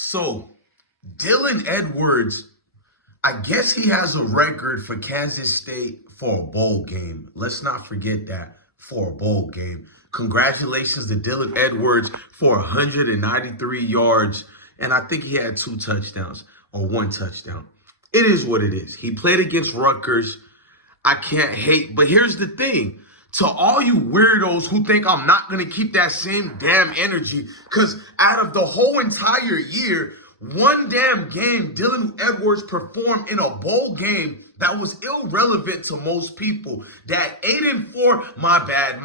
So, Dylan Edwards, I guess he has a record for Kansas State for a bowl game. Let's not forget that, for a bowl game. Congratulations to Dylan Edwards for 193 yards, and I think he had 2 touchdowns or 1 touchdown. It is what it is. He played against Rutgers. I can't hate, but here's the thing. To all you weirdos who think I'm not going to keep that same damn energy, because out of the whole entire year, one damn game Dylan Edwards performed in a bowl game that was irrelevant to most people. That 8-4, my bad,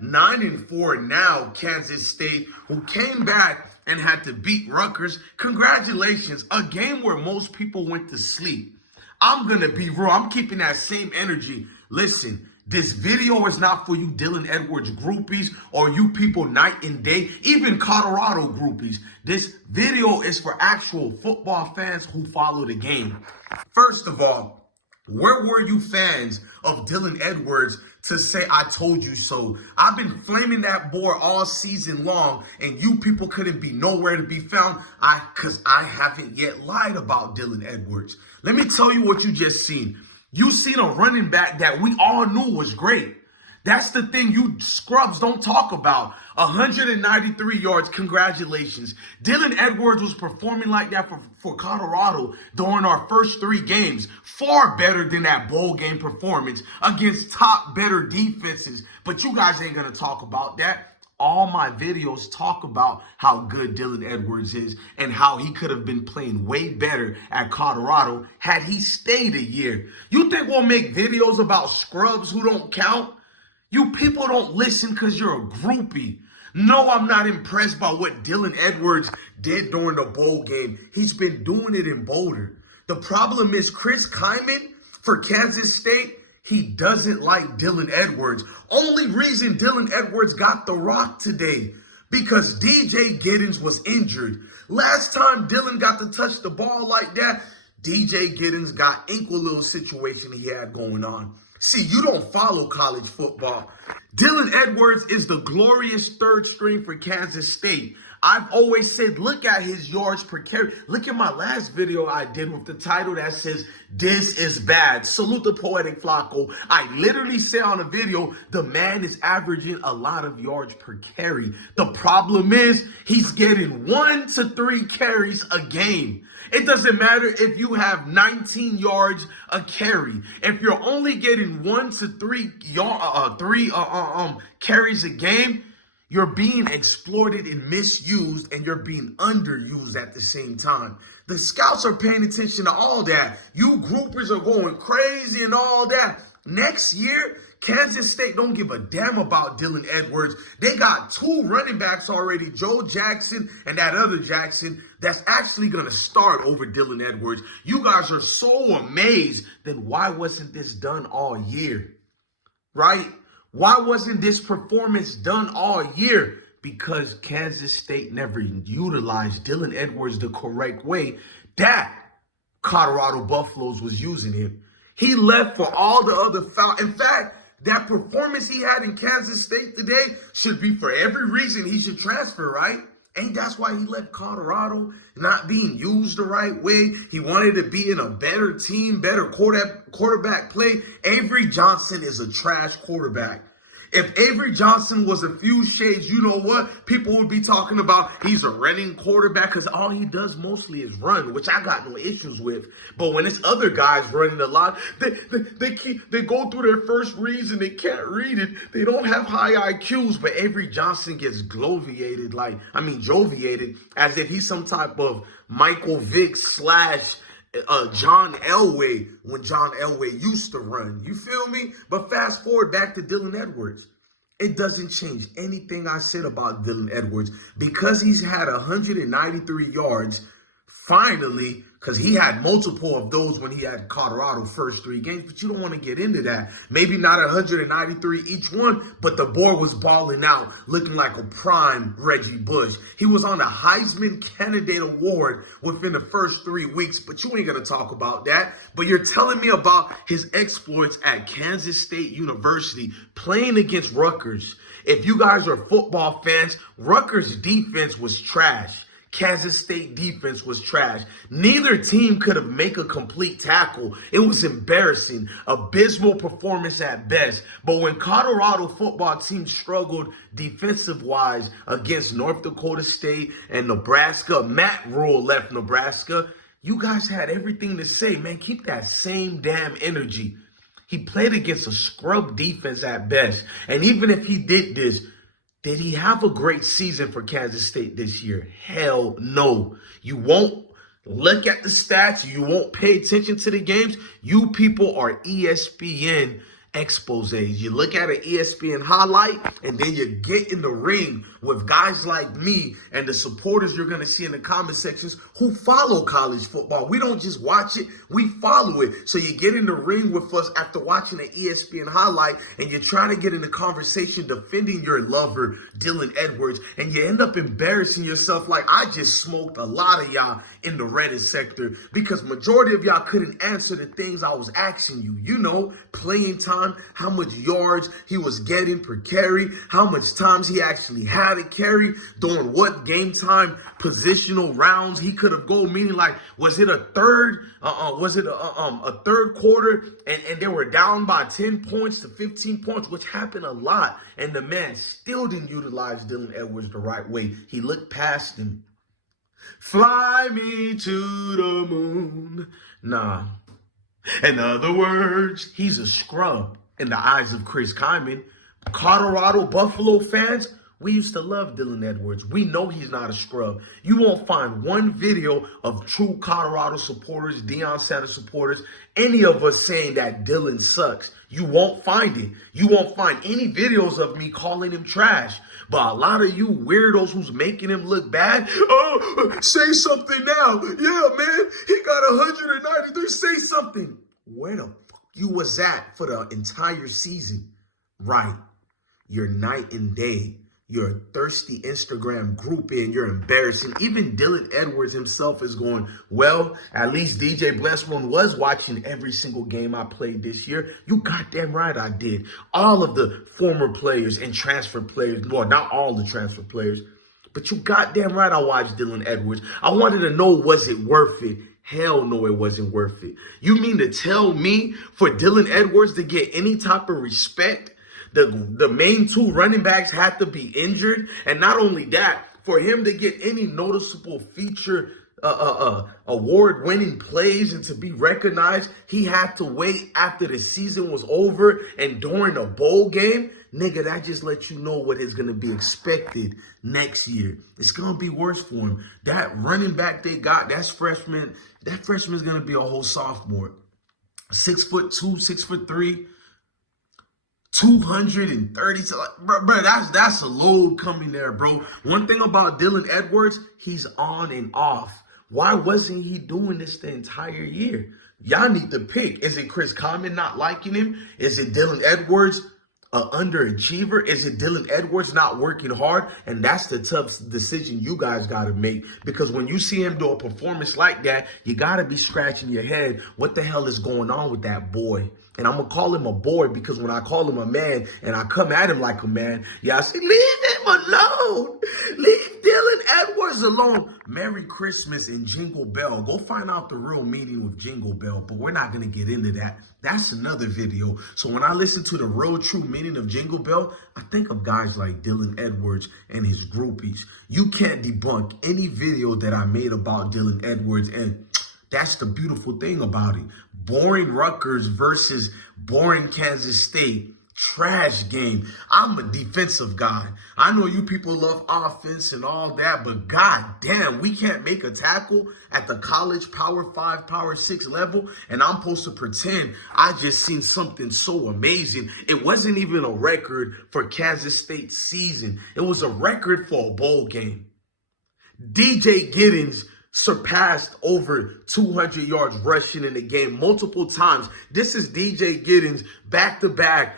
9-4 now, Kansas State, who came back and had to beat Rutgers. Congratulations, a game where most people went to sleep. I'm going to be real. I'm keeping that same energy. Listen, this video is not for you Dylan Edwards groupies or you people night and day, even Colorado groupies. This video is for actual football fans who follow the game. First of all, where were you fans of Dylan Edwards to say I told you so? I've been flaming that board all season long, and you people couldn't be nowhere to be found because I haven't yet lied about Dylan Edwards. Let me tell you what you just seen. You seen a running back that we all knew was great. That's the thing you scrubs don't talk about. 193 yards, congratulations. Dylan Edwards was performing like that for Colorado during our first 3 games. Far better than that bowl game performance against top, better defenses. But you guys ain't going to talk about that. All my videos talk about how good Dylan Edwards is and how he could have been playing way better at Colorado had he stayed a year. You think we'll make videos about scrubs who don't count? You people don't listen because you're a groupie. No, I'm not impressed by what Dylan Edwards did during the bowl game. He's been doing it in Boulder. The problem is Chris Kyman for Kansas State, he doesn't like Dylan Edwards. Only reason Dylan Edwards got the rock today because DJ Giddens was injured. Last time Dylan got to touch the ball like that, DJ Giddens got ankle little situation he had going on. See, you don't follow college football. Dylan Edwards is the glorious third string for Kansas State. I've always said, look at his yards per carry. Look at my last video I did with the title that says, "This is bad." Salute the poetic Flacco. I literally said on the video, the man is averaging a lot of yards per carry. The problem is he's getting 1 to 3 carries a game. It doesn't matter if you have 19 yards a carry. If you're only getting 1 to 3 carries a game, you're being exploited and misused, and you're being underused at the same time. The scouts are paying attention to all that. You groupers are going crazy and all that. Next year, Kansas State don't give a damn about Dylan Edwards. They got 2 running backs already, Joe Jackson and that other Jackson, that's actually going to start over Dylan Edwards. You guys are so amazed. Then why wasn't this done all year? Right? Why wasn't this performance done all year? Because Kansas State never utilized Dylan Edwards the correct way that Colorado Buffaloes was using him. He left for all the other foul. In fact, that performance he had in Kansas State today should be for every reason he should transfer, right? Ain't that's why he left Colorado, not being used the right way. He wanted to be in a better team, better quarterback play. Avery Johnson is a trash quarterback. If Avery Johnson was a few shades, you know what? People would be talking about he's a running quarterback because all he does mostly is run, which I got no issues with. But when it's other guys running a lot, they go through their first reads and they can't read it. They don't have high IQs, but Avery Johnson gets joviated as if he's some type of Michael Vick / John Elway when John Elway used to run. You feel me? But fast forward back to Dylan Edwards. It doesn't change anything I said about Dylan Edwards because he's had 193 yards finally, because he had multiple of those when he had Colorado first 3 games, but you don't want to get into that. Maybe not 193 each one, but the boy was balling out, looking like a prime Reggie Bush. He was on the Heisman Candidate Award within the first 3 weeks, but you ain't going to talk about that. But you're telling me about his exploits at Kansas State University, playing against Rutgers. If you guys are football fans, Rutgers' defense was trash. Kansas State defense was trash. Neither team could have made a complete tackle. It was embarrassing, abysmal performance at best. But when Colorado football team struggled defensive-wise against North Dakota State and Nebraska, Matt Rule left Nebraska, you guys had everything to say, man. Keep that same damn energy. He played against a scrub defense at best. And even if he did this, did he have a great season for Kansas State this year? Hell no. You won't look at the stats. You won't pay attention to the games. You people are ESPN exposés. You look at an ESPN highlight, and then you get in the ring with guys like me and the supporters you're going to see in the comment sections who follow college football. We don't just watch it, we follow it. So you get in the ring with us after watching an ESPN highlight, and you're trying to get in a conversation defending your lover, Dylan Edwards, and you end up embarrassing yourself like I just smoked a lot of y'all in the Reddit sector because majority of y'all couldn't answer the things I was asking you. You know, playing time, how much yards he was getting per carry, how much times he actually had to carry, during what game time positional rounds he could have go, meaning like, was it a third quarter and they were down by 10 points to 15 points, which happened a lot, and the man still didn't utilize Dylan Edwards the right way. He looked past him. Fly me to the moon. Nah. In other words, he's a scrub in the eyes of Chris Kyman. Colorado Buffalo fans, we used to love Dylan Edwards. We know he's not a scrub. You won't find one video of true Colorado supporters, Deion Sanders supporters, any of us saying that Dylan sucks. You won't find it. You won't find any videos of me calling him trash. But a lot of you weirdos who's making him look bad, oh, say something now. Yeah, man, he got 193. Say something. Where the fuck you was at for the entire season? Right. You're night and day. You're a thirsty Instagram groupie and you're embarrassing. Even Dylan Edwards himself is going, well, at least DJ Blessone was watching every single game I played this year. You goddamn right I did. All of the former players and transfer players, well, not all the transfer players, but you goddamn right I watched Dylan Edwards. I wanted to know, was it worth it? Hell no, it wasn't worth it. You mean to tell me for Dylan Edwards to get any type of respect, the main two running backs had to be injured? And not only that, for him to get any noticeable feature award-winning plays and to be recognized, he had to wait after the season was over and during a bowl game. Nigga, that just lets you know what is going to be expected next year. It's going to be worse for him. That running back they got, that freshman is going to be a whole sophomore. 6'2", 6'3", 230. Bro, that's a load coming there, bro. One thing about Dylan Edwards, he's on and off. Why wasn't he doing this the entire year? Y'all need to pick. Is it Chris Kyman not liking him? Is it Dylan Edwards an underachiever? Is it Dylan Edwards not working hard? And that's the tough decision you guys got to make, because when you see him do a performance like that, you got to be scratching your head. What the hell is going on with that boy? And I'm going to call him a boy because when I call him a man and I come at him like a man, y'all say, leave him alone. Leave Dylan Edwards alone. Merry Christmas and Jingle Bell. Go find out the real meaning with Jingle Bell, but we're not going to get into that. That's another video. So when I listen to the real true meaning of Jingle Bell, I think of guys like Dylan Edwards and his groupies. You can't debunk any video that I made about Dylan Edwards, and that's the beautiful thing about it. Boring Rutgers versus boring Kansas State. Trash game. I'm a defensive guy. I know you people love offense and all that, but goddamn, we can't make a tackle at the college Power 5, Power 6 level, and I'm supposed to pretend I just seen something so amazing. It wasn't even a record for Kansas State's season. It was a record for a bowl game. DJ Giddens surpassed over 200 yards rushing in the game multiple times. This is DJ Giddens back-to-back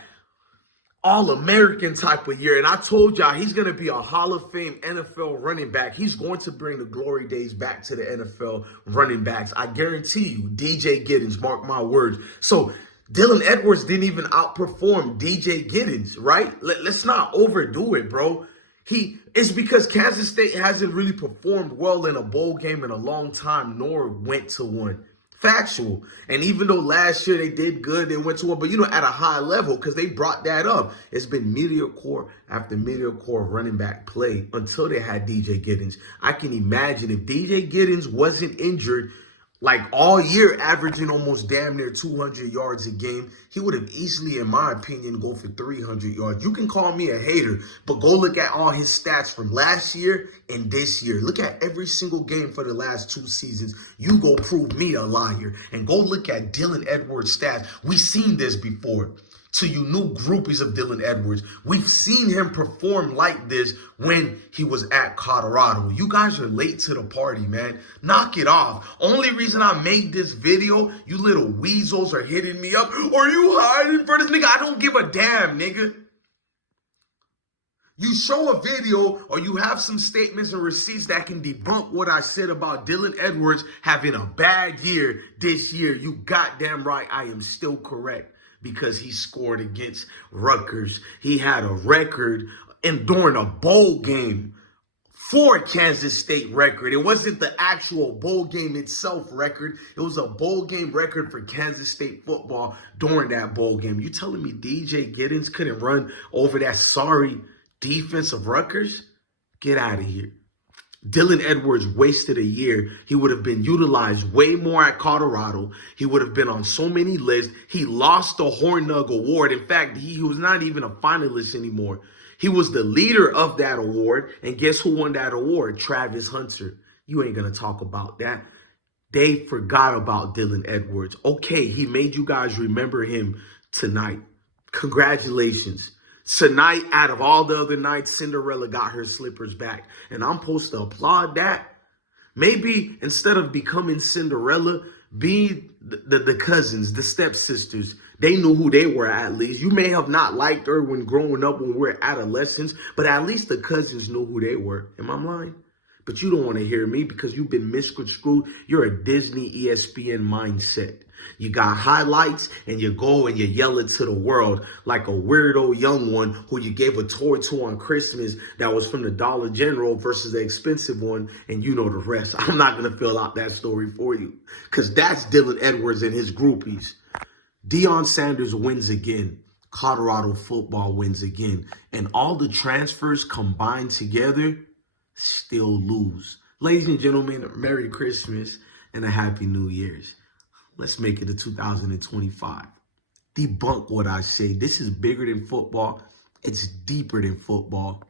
All-American type of year. And I told y'all he's going to be a Hall of Fame NFL running back. He's going to bring the glory days back to the NFL running backs. I guarantee you, DJ Giddens, mark my words. So Dylan Edwards didn't even outperform DJ Giddens, right? Let's not overdo it, bro. It's because Kansas State hasn't really performed well in a bowl game in a long time, nor went to one. Factual. And even though last year they did good, they went to one, but at a high level, because they brought that up. It's been mediocre after mediocre running back play until they had DJ Giddens. I can imagine if DJ Giddens wasn't injured, like all year, averaging almost damn near 200 yards a game, he would have easily, in my opinion, go for 300 yards. You can call me a hater, but go look at all his stats from last year and this year. Look at every single game for the last 2 seasons. You go prove me a liar. And go look at Dylan Edwards' stats. We've seen this before. To you new groupies of Dylan Edwards, we've seen him perform like this when he was at Colorado. You guys are late to the party, man. Knock it off. Only reason I made this video, you little weasels are hitting me up. Are you hiding for this nigga? I don't give a damn, nigga. You show a video or you have some statements and receipts that can debunk what I said about Dylan Edwards having a bad year this year. You goddamn right, I am still correct. Because he scored against Rutgers. He had a record during a bowl game for Kansas State record. It wasn't the actual bowl game itself record. It was a bowl game record for Kansas State football during that bowl game. You telling me DJ Giddens couldn't run over that sorry defense of Rutgers? Get out of here. Dylan Edwards wasted a year. He would have been utilized way more at Colorado. He would have been on so many lists. He lost the Hornug Award. In fact, he was not even a finalist anymore. He was the leader of that award. And guess who won that award? Travis Hunter. You ain't going to talk about that. They forgot about Dylan Edwards. Okay, he made you guys remember him tonight. Congratulations. Tonight, out of all the other nights, Cinderella got her slippers back. And I'm supposed to applaud that. Maybe instead of becoming Cinderella, be the cousins, the stepsisters. They knew who they were at least. You may have not liked her when growing up when we were adolescents, but at least the cousins knew who they were. Am I lying? But you don't want to hear me because you've been misconstrued. You're a Disney ESPN mindset. You got highlights and you go and you yell it to the world like a weirdo young one who you gave a toy to on Christmas that was from the Dollar General versus the expensive one, and you know the rest. I'm not going to fill out that story for you because that's Dylan Edwards and his groupies. Deion Sanders wins again. Colorado football wins again. And all the transfers combined together still lose. Ladies and gentlemen, Merry Christmas and a Happy New Year's. Let's make it to 2025. Debunk what I say. This is bigger than football. It's deeper than football.